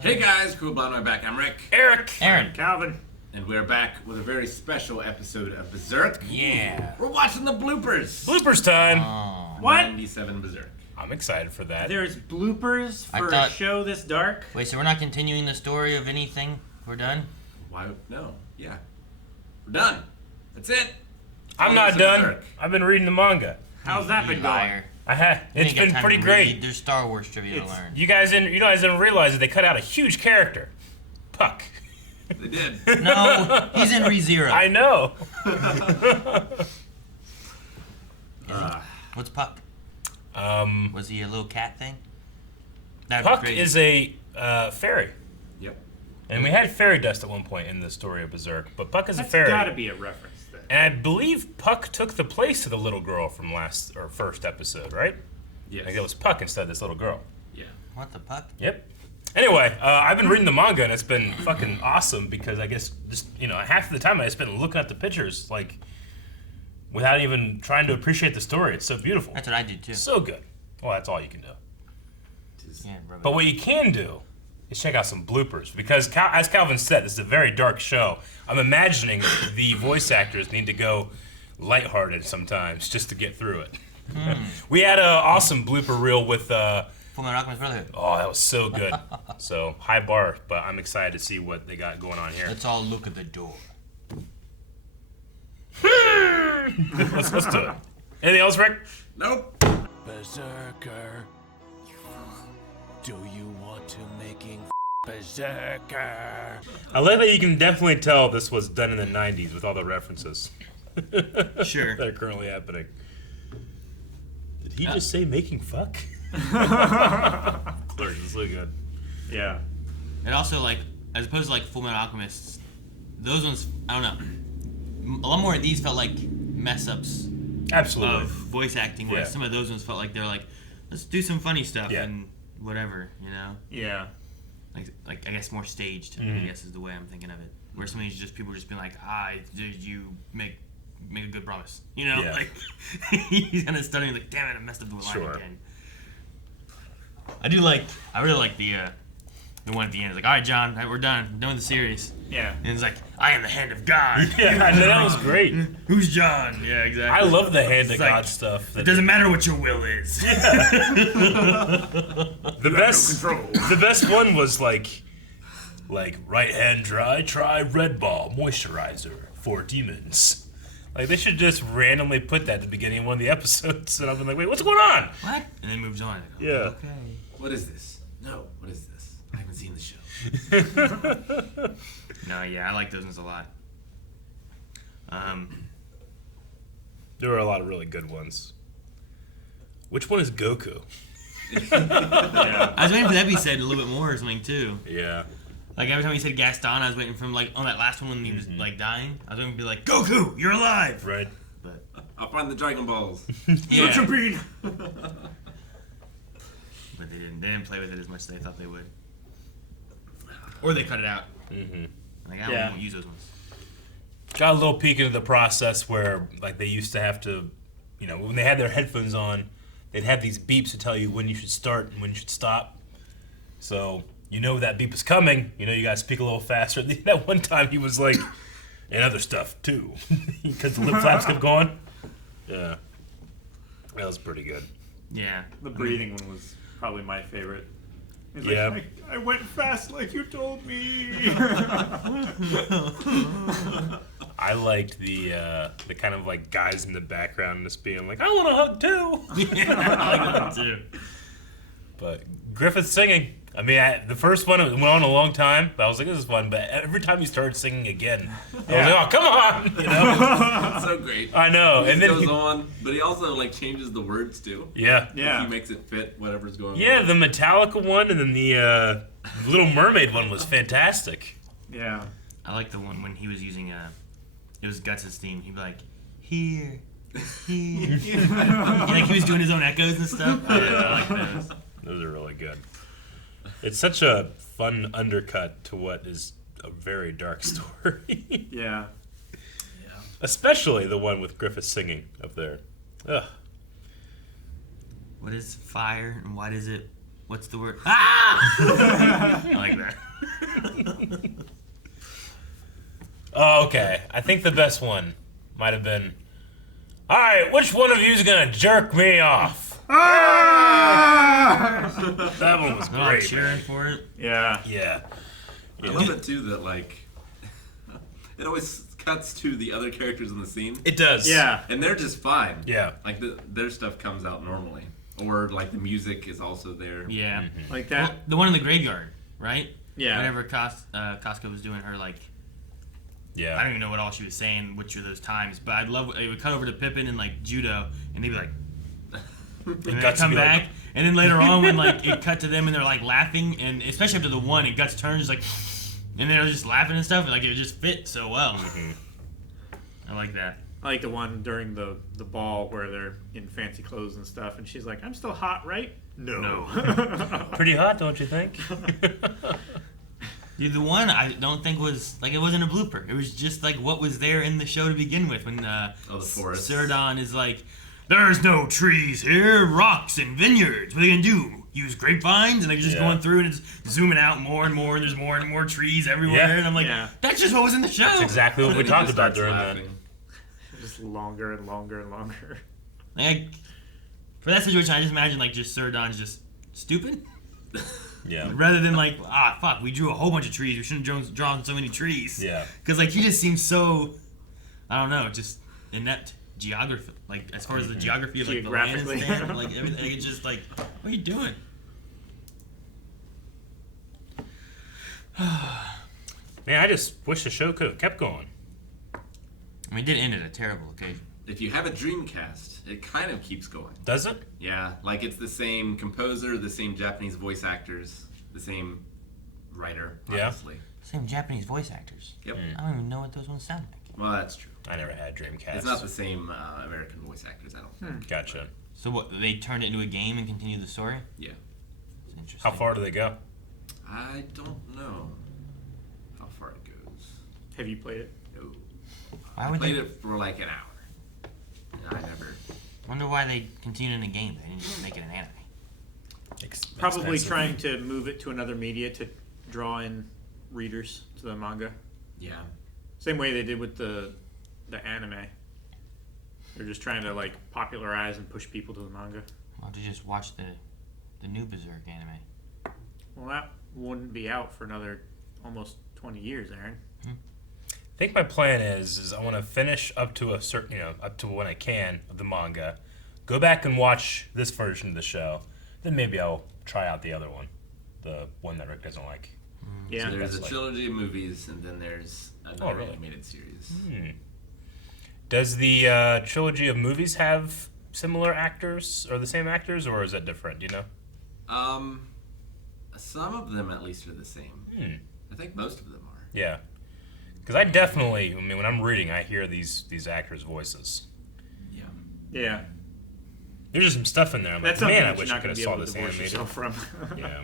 Hey guys, Cool Blonde, I'm back. I'm Rick. Eric. Aaron. Calvin. And we're back with a very special episode of Berserk. Yeah. We're watching the bloopers. Bloopers time. What? 97 Berserk. I'm excited for that. There's bloopers for thought- a show this dark? Wait, so we're not continuing the story of anything? We're done? Why? No. Yeah. We're done. That's it. I'm not Berserk. done. I've been reading the manga. How's that been going? Liar. It's You didn't get been time pretty to great. read. There's Star Wars trivia to learn. You guys didn't realize that they cut out a huge character, Puck. They did. No, he's in ReZero. I know. What's Puck? Was he a little cat thing? That'd be Puck great. is a fairy, Yep. and we had fairy dust at one point in the story of Berserk. But Puck is That's a fairy, gotta be a reference then. and I believe Puck took the place of the little girl from first episode, right? Yes. Like it was Puck instead of this little girl. Yeah. What the Puck? Yep. Anyway, I've been reading the manga and it's been fucking awesome because I guess just half of the time I just been looking at the pictures like without even trying to appreciate the story. It's so beautiful. That's what I do too. So good. Well, that's all you can do. Yeah, rub it But in. what you can do is check out some bloopers because, as Calvin said, this is a very dark show. I'm imagining the voice actors need to go lighthearted sometimes just to get through it. We had an awesome blooper reel with. Fullmetal Alchemist Brotherhood. Oh, that was so good. So high bar, but I'm excited to see what they got going on here. Let's all look at the door. let's do it. Anything else, Rick? Nope. Berserker. Do you want to making Berserker? I like that you can definitely tell this was done in the 90s with all the references Sure. that are currently happening. Did he just say making fuck? Clerk, it's so good. Yeah. And also, like, as opposed to like Fullmetal Alchemists, those ones, I don't know. A lot more of these felt like mess ups Absolutely. of voice acting, whereas Yeah. some of those ones felt like they're like, let's do some funny stuff Yeah. and whatever, you know? Yeah. Like I guess more staged, I guess is the way I'm thinking of it. Where some of these just people just being like, did you make a good promise? You know? Yeah. Like, he's kind of stuttering, like, damn it, I messed up the line Sure. again. I really like the one at the end. It's like, all right, John, we're done. We're done with the series. Yeah. And it's like, I am the hand of God. Yeah, I know, that was great. Who's John? Yeah, exactly. I love the hand of It's like, God stuff. It doesn't matter what your will is. The best one was like right hand dry, try Red Ball moisturizer for demons. Like they should just randomly put that at the beginning of one of the episodes, and I've been like, wait, what's going on? What? And then moves on. Like, oh, Yeah. Okay. What is this? No. What is this? I haven't seen the show. No, yeah, I like those ones a lot. There were a lot of really good ones. Which one is Goku? Yeah. I was waiting for that to be said a little bit more or something too. Yeah. Like every time he said Gaston, I was waiting for him like on that last one when he was like dying. I was waiting to be like, Goku, you're alive. Right. But I'll find the Dragon Balls. yeah, Such a bean. but they didn't. They didn't play with it as much as they thought they would. Or they cut it out. Mm-hmm. Like I Yeah. won't use those ones. Got a little peek into the process where like they used to have to, when they had their headphones on, they'd have these beeps to tell you when you should start and when you should stop. So that beep is coming. You got to speak a little faster. That one time he was like, and other stuff too, because the lip flaps kept going. Yeah, that was pretty good. Yeah. The breathing one was probably my favorite. He's Yeah. like, I went fast like you told me. I liked the kind of like guys in the background just being like, I want a hug too. I like that one too. But Griffith singing. I mean, the first one went on a long time, but I was like, this is fun. But every time he started singing again, I was like, oh, come on! It's so great. I know. He And then goes on, but he also like changes the words too. yeah, Yeah. He makes it fit whatever's going on. yeah. The Metallica one, and then the Little Mermaid one was fantastic. Yeah. I like the one when he was using it was Guts' theme. He'd be like, here. Like he was doing his own echoes and stuff. Yeah, I like those. Those are really good. It's such a fun undercut to what is a very dark story. Yeah. Especially the one with Griffith singing up there. Ugh. What is fire and why does it what's the word? Ah! I like that. Oh, okay. I think the best one might have been, all right, which one of you is going to jerk me off? Ah! That one was They're all great, cheering man. for it. Yeah. Yeah. I love it too that like it always cuts to the other characters in the scene, It does. Yeah. and they're just fine. Yeah. Like their stuff comes out normally, or like the music is also there. Yeah. Like Well, that. the one in the graveyard, right? Yeah. Whenever Costco was doing her, like, I Yeah. don't even know what all she was saying, which of those times, but I'd love it would cut over to Pippin and like judo, and they'd be like, and then Guts come would be back, like- and then later on when like it cut to them and they're like laughing, and especially after the one, and Guts turns like, and they're just laughing and stuff, and like it just fit so well. I like that. I like the one during the ball where they're in fancy clothes and stuff, and she's like, "I'm still hot, right?" No. Pretty hot, don't you think? Dude, the one I don't think was like it wasn't a blooper. It was just like what was there in the show to begin with when the forest. Cerdon is like, "There's no trees here, rocks and vineyards. What are they gonna do? Use grapevines?" And they're just Yeah. going through and it's zooming out more and more, and there's more and more trees everywhere. Yeah. And I'm like, Yeah. that's just what was in the show. That's exactly what we And he talked just about starts during that. laughing. Just longer and longer and longer. Like, for that situation, I just imagine like just Cerdon's just stupid. Yeah. Rather than like, fuck, we drew a whole bunch of trees. We shouldn't have drawn so many trees. Yeah. Because like he just seems so, I don't know, just inept geography. Like as far as the geography of like the land is Geographically. stand, like everything, like, it's just like, what are you doing? Man, I just wish the show could have kept going. I mean, it did end at a terrible occasion. If you have a Dreamcast, it kind of keeps going. Does it? Yeah, like it's the same composer, the same Japanese voice actors, the same writer, Yeah. honestly. Same Japanese voice actors. Yep. I don't even know what those ones sound like. Well, that's true. I never had Dreamcast. It's not the same American voice actors, I don't think. Gotcha. So what? They turned it into a game and continued the story. Yeah. It's interesting. How far do they go? I don't know how far it goes. Have you played it? No. Why I would played they? it for like an hour. And I never. Wonder why they continued in a game. They didn't just make it an anime. Probably Expensive. trying to move it to another media to draw in readers to the manga. Yeah. Same way they did with the anime. They're just trying to like popularize and push people to the manga. Why don't you just watch the new Berserk anime? Well, that wouldn't be out for another almost 20 years, Aaron. I think my plan is I want to finish up to a certain, up to when I can of the manga, go back and watch this version of the show, then maybe I'll try out the other one, the one that Rick doesn't like. Yeah. So there's that's a like- trilogy of movies, and then there's another really? animated series. Does the trilogy of movies have similar actors or the same actors, or is that different? Do you know? Some of them at least are the same. I think most of them are. Yeah, because I definitely, when I'm reading, I hear these actors' voices. Yeah. Yeah. There's just some stuff in there. I'm That's like, something man, I that wish you're I not could going have to be saw able to this divorce animated. yourself from. Yeah.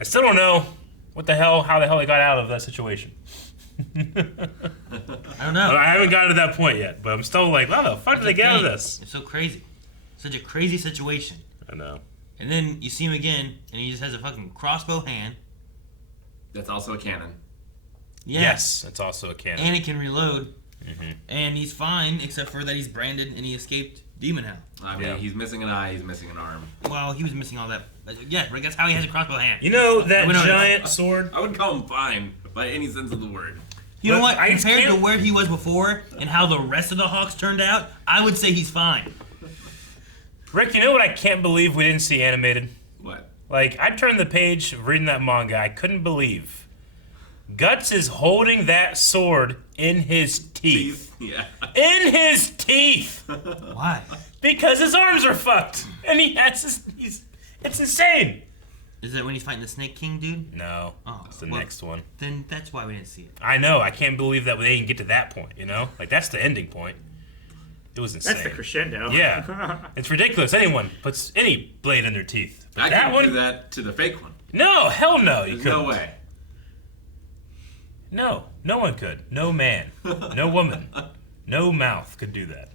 I still don't know how the hell they got out of that situation. I don't know. I haven't gotten to that point yet, but I'm still like, how the fuck did they get out of this? It's so crazy. Such a crazy situation. I know. And then you see him again, and he just has a fucking crossbow hand. That's also a canon. Yeah. Yes, it's also a canon. And it can reload. And he's fine, except for that he's branded and he escaped Demon Hell. I mean, Yeah. he's missing an eye, he's missing an arm. Well, he was missing all that. Yeah, right, that's how he has a crossbow hand. You know that We know giant sword? I would call him fine, by any sense of the word. You know But what? I just Compared to can't- where he was before and how the rest of the Hawks turned out, I would say he's fine. Rick, you know what I can't believe we didn't see animated? What? Like, I turned the page reading that manga, I couldn't believe. Guts is holding that sword in his teeth. Yeah. In his teeth! Why? Because his arms are fucked! And he has it's insane! Is that when he's fighting the Snake King dude? No, Oh, it's the well, next one. Then that's why we didn't see it. I know, I can't believe that they didn't get to that point, Like, that's the ending point. It was insane. That's the crescendo. Yeah. It's ridiculous. Anyone puts any blade in their teeth. But I that can't one? do that to the fake one. No, hell no, you There's couldn't. no way. No, no one could. No man. No woman. No mouth could do that.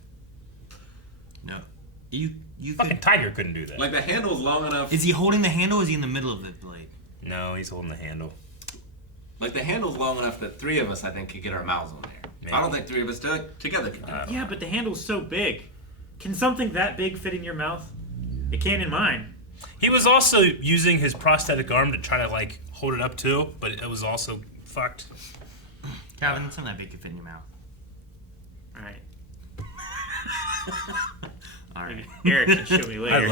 No. You Fucking Tiger couldn't do that. Like the handle's long enough. Is he holding the handle or is he in the middle of the blade? No, he's holding the handle. Like the handle's long enough that 3 of us, I think, could get our mouths on there. Maybe. I don't think 3 of us together could do it. Yeah, but the handle's so big. Can something that big fit in your mouth? It can in mine. He was also using his prosthetic arm to try to like hold it up too, but it was also fucked. Calvin, something that big could fit in your mouth. All right. All right. Eric can show me later.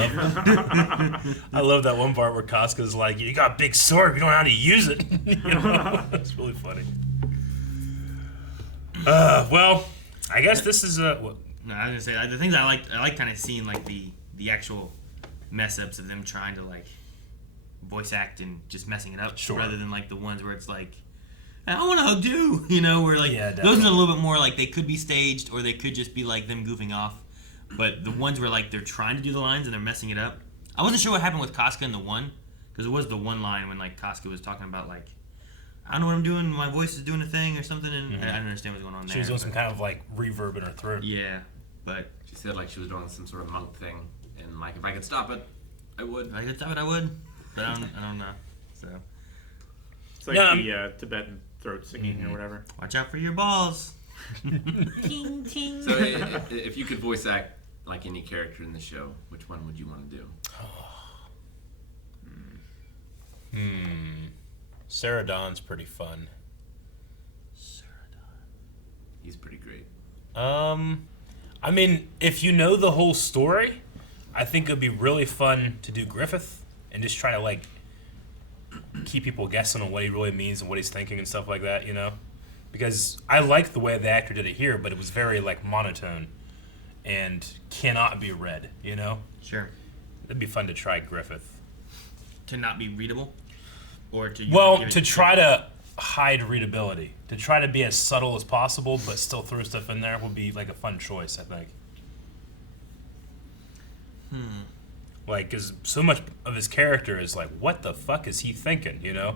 I love that one part where Casca's like, "You got a big sword, but you don't know how to use it." You know? That's really funny. Well, I guess this is what. No, I was gonna say the things I like kind of seeing like the actual mess ups of them trying to like voice act and just messing it up, Sure. rather than like the ones where it's like, I want to do, you know, where like Yeah, those definitely. are a little bit more like they could be staged or they could just be like them goofing off, but the ones where like they're trying to do the lines and they're messing it up. I wasn't sure what happened with Casca in the one, because it was the one line when like Casca was talking about like, I don't know what I'm doing, my voice is doing a thing or something, and I didn't understand what's going on there. She was doing some but- kind of like reverb in her throat. yeah, but She said like she was doing some sort of monk thing, and like if I could stop it, I would. if I could stop it, I would, but I don't know. So It's like Yeah, the Tibetan throat singing or whatever. watch out for your balls. So if you could voice act like any character in the show, which one would you want to do? Sarah Dawn's pretty fun. He's pretty great. I mean, if you know the whole story, I think it'd be really fun to do Griffith and just try to like keep people guessing on what he really means and what he's thinking and stuff like that, you know? Because I like the way the actor did it here, but it was very like monotone and cannot be read, you know? Sure. It'd be fun to try Griffith. To not be readable, or to Well, give it- to try to hide readability, to try to be as subtle as possible, but still throw stuff in there would be like a fun choice, I think. Like, because so much of his character is like, what the fuck is he thinking, you know?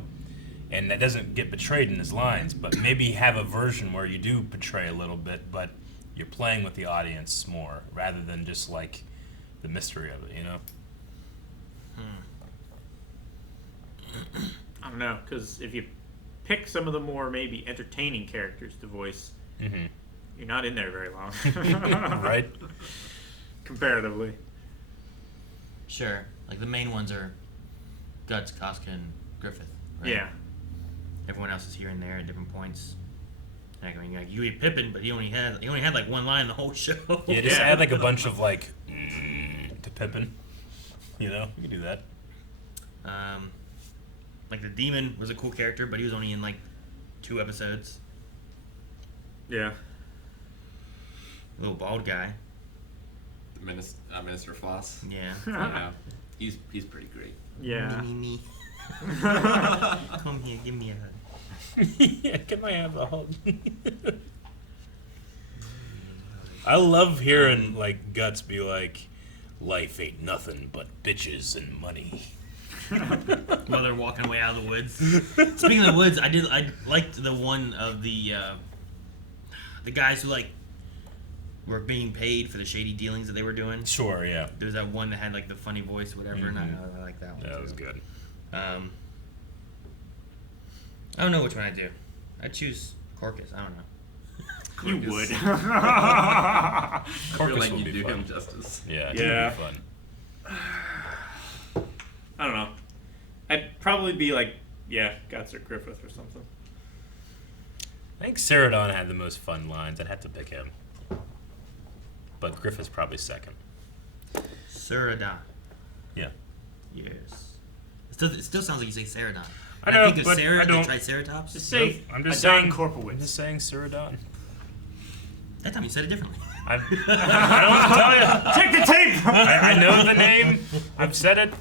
And that doesn't get betrayed in his lines, but maybe have a version where you do betray a little bit, but you're playing with the audience more, rather than just like the mystery of it, you know? I don't know, because if you pick some of the more maybe entertaining characters to voice, you're not in there very long. Right? Comparatively. Sure. Like the main ones are Guts, Casca, and Griffith. Right? Yeah. Everyone else is here and there at different points. Like, I mean, like Yui Pippin, but he only had like one line the whole show. Yeah, just Yeah. add like a bunch of like to Pippin. You know, you can do that. Like the demon was a cool character, but he was only in like 2 episodes. Yeah. Little bald guy. Minister Floss. Yeah. Yeah, he's pretty great. Yeah. Me. Come here, give me a hug. Yeah, can I have a hug? I love hearing like Guts be like, "Life ain't nothing but bitches and money." While they're walking away out of the woods. Speaking of the woods, I liked the one of the guys who like were being paid for the shady dealings that they were doing. Sure, yeah, There was that one that had like the funny voice, whatever, and I like that one. that too. was good. I don't know which one I do. I choose Corcus. I don't know. You Corcus. would. I feel Corcus like would you be do fun. him justice. Yeah, Yeah. it'd be fun. I don't know. I'd probably be like, yeah, Guts or Griffith or something. I think Sarah Dawn had the most fun lines. I'd have to pick him, but Griffith's probably second. Suradan. Yeah. Yes. It still sounds like you say Ceradon. I And know, think of but Sarah, I don't- the Triceratops. Just say I'm just a dying saying. I'm Corpowitz. just saying Sarah Dawn. That time you said it differently. I don't want to tell you. Take the tape! I know the name. I've said it.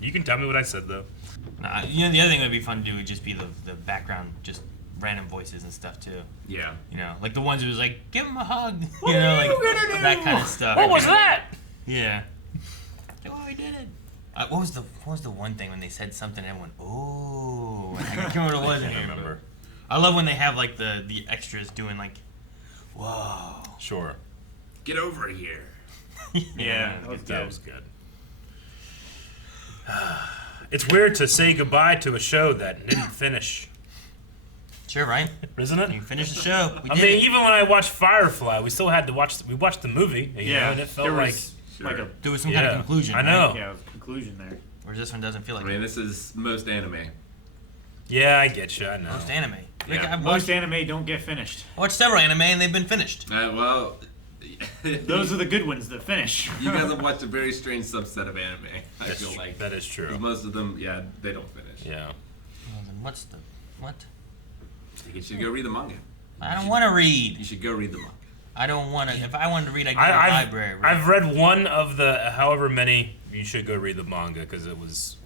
You can tell me what I said though. Nah, you know, the other thing that would be fun to do would just be the background, just random voices and stuff too. Yeah. You know, like the ones who was like, give him a hug. You know, like that kind of stuff. What was that? Yeah. Oh, I did it. What was the one thing when they said something and everyone, oh, I can't remember what it was. I can't remember. I love when they have like the extras doing like, whoa. Sure. Get over here. Yeah, that was That good. was good. It's weird to say goodbye to a show that didn't finish, Sure, right? isn't it? You finished the show. We I did mean, it. even when I watched Firefly, we still had to watch. We watched the movie, you know, Yeah, and it felt there like. was like a There was some kind of conclusion. I know. yeah, conclusion there. Right? Whereas this one doesn't feel I like mean, this is most anime. Yeah, I get you. I know. most anime. Rick, Yeah. I've Most watched, anime don't get finished. watched several anime and they've been finished. Well, Those are the good ones that finish. you guys have watched a very strange subset of anime. I That's feel tr- like that is true. 'Cause most of them, yeah, they don't finish. Yeah. Well, then what's the what? You should go read the manga. I don't want to You read. should go read the manga. I don't want to. If I wanted to read, I'd go to the I've library. Right? I've read one of the however many. You should go read the manga because it was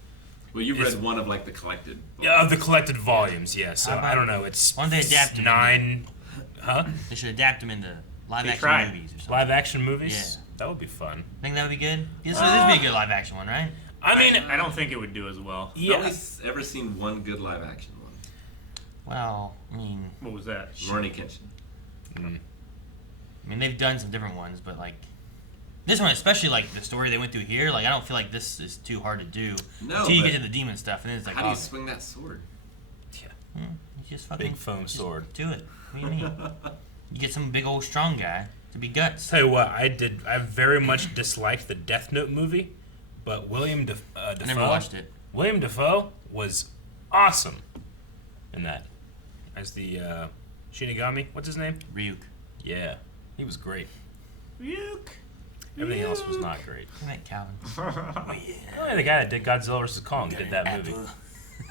Well, you've It's- read one of like the collected. of the collected volumes. Yeah, so How about- I don't know. It's why don't they adapt them 9, huh? They should adapt them into live They action tried. movies or something. Live action movies. Yeah. That would be fun. Think that would be good? This would be a good live action one, right? I mean, I don't think it would do as well. I've yeah. only ever seen one good live action one. Well, I mean, What was that? Rurouni Kenshin. they've done some different ones, but like this one, especially like the story they went through here, like I don't feel like this is too hard to do No, until you but get to the demon stuff, and then it's like, How do oh, you swing that sword? you just fucking Big foam just sword. Do it. What do you mean? You get some big old strong guy to be guts. Tell you what, I very much disliked the Death Note movie, but William Dafoe. I never watched it. William Dafoe was awesome in that as the Shinigami. What's his name? Ryuk. Yeah, he was great. Yuck. Everything else was not great. Isn't that Calvin? Only the guy that did Godzilla vs Kong did that movie.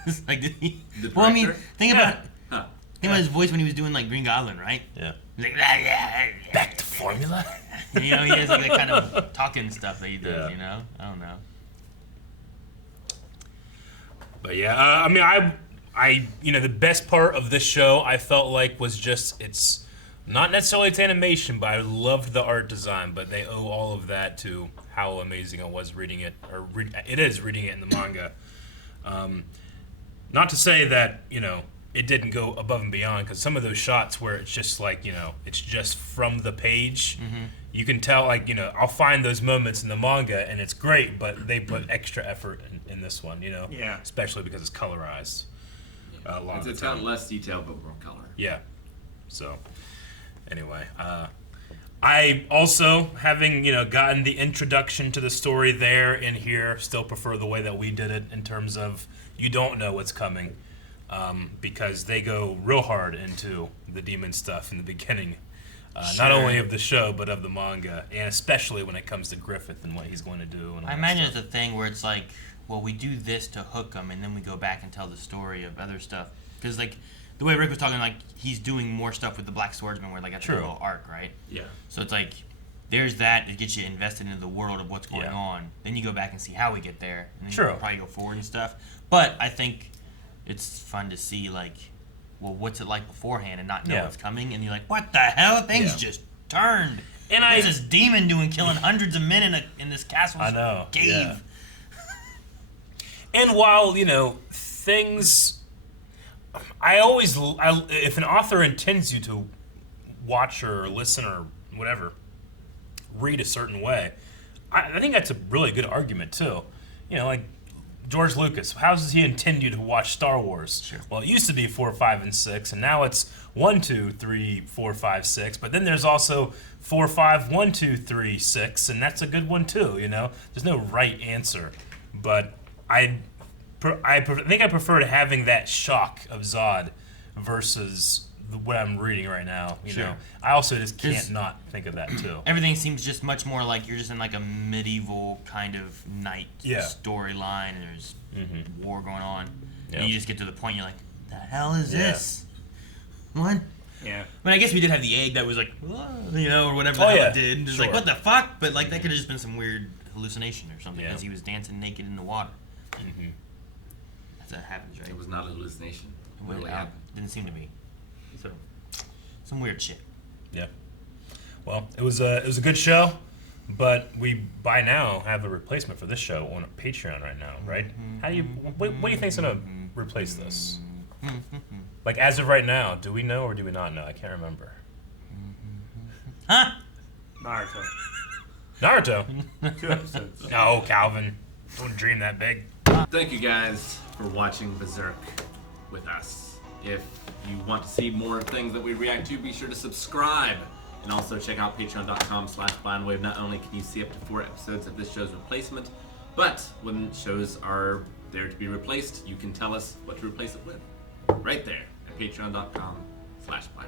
It's like, did he? The Well, I mean, director? think about Huh. think about his voice when he was doing like Green Goblin, right? Yeah. He's like, "Ah, yeah, yeah." Back to formula. You know, he has like that kind of talking stuff that he does. Yeah. You know, I don't know. But yeah, I mean, the best part of this show I felt like was just it's not necessarily its animation, but I loved the art design. But they owe all of that to how amazing it was reading it, or it is reading it in the manga. Not to say that it didn't go above and beyond, because some of those shots where it's just like it's just from the page. You can tell, like, I'll find those moments in the manga and it's great, but they put extra effort in this one, Yeah. especially because it's colorized. A lot of the It's time. got less detail but more color. Yeah. So, anyway, I also, having gotten the introduction to the story there and here, still prefer the way that we did it in terms of you don't know what's coming, because they go real hard into the demon stuff in the beginning. Not only of the show, but of the manga, and especially when it comes to Griffith and what he's going to do. And all I that imagine stuff. it's a thing where it's like, well, we do this to hook them, and then we go back and tell the story of other stuff. Because like the way Rick was talking, like he's doing more stuff with the Black Swordsman, where like that's a True. little arc, right? Yeah. So it's like there's that to get you invested into the world of what's going Yeah. on. Then you go back and see how we get there, and then True. you probably go forward and stuff. But I think it's fun to see like, well, what's it like beforehand and not know Yeah. what's coming, and you're like, what the hell? Things Yeah. just turned. And There's this demon killing hundreds of men in this castle's I know, cave. yeah. And while, things... if an author intends you to watch or listen or whatever, read a certain way, I think that's a really good argument, too. Like George Lucas, how does he intend you to watch Star Wars? Sure. Well, it used to be 4, 5, and 6, and now it's 1, 2, 3, 4, 5, 6. But then there's also 4, 5, 1, 2, 3, 6, and that's a good one too. There's no right answer, but I think I prefer to having that shock of Zod versus what I'm reading right now. Sure. I also just 'Cause- can't not think of that too. Everything seems just much more like you're just in like a medieval kind of knight Yeah. storyline, and there's war going on. Yeah. And you just get to the point, you're like, the hell is Yeah. this? What? Yeah. I mean, I guess we did have the egg that was like, or whatever the Oh, hell yeah. it did. And just Sure. like, what the fuck? But like, that could have just been some weird hallucination or something, Yeah. because he was dancing naked in the water. That's what happens, right? It was not a hallucination. It Well, really it happened. didn't seem to me. So, some weird shit. Yeah. Well, it was a good show, but we by now have a replacement for this show on Patreon right now, right? How do you? What do you think's gonna replace this? Like as of right now, do we know or do we not know? I can't remember. Huh? Naruto. Naruto. 2 episodes. No, Calvin. Don't dream that big. Thank you guys for watching Berserk with us. If you want to see more things that we react to, be sure to subscribe. And also check out patreon.com/blindwave. Not only can you see up to 4 episodes of this show's replacement, but when shows are there to be replaced, you can tell us what to replace it with. Right there at patreon.com/blindwave.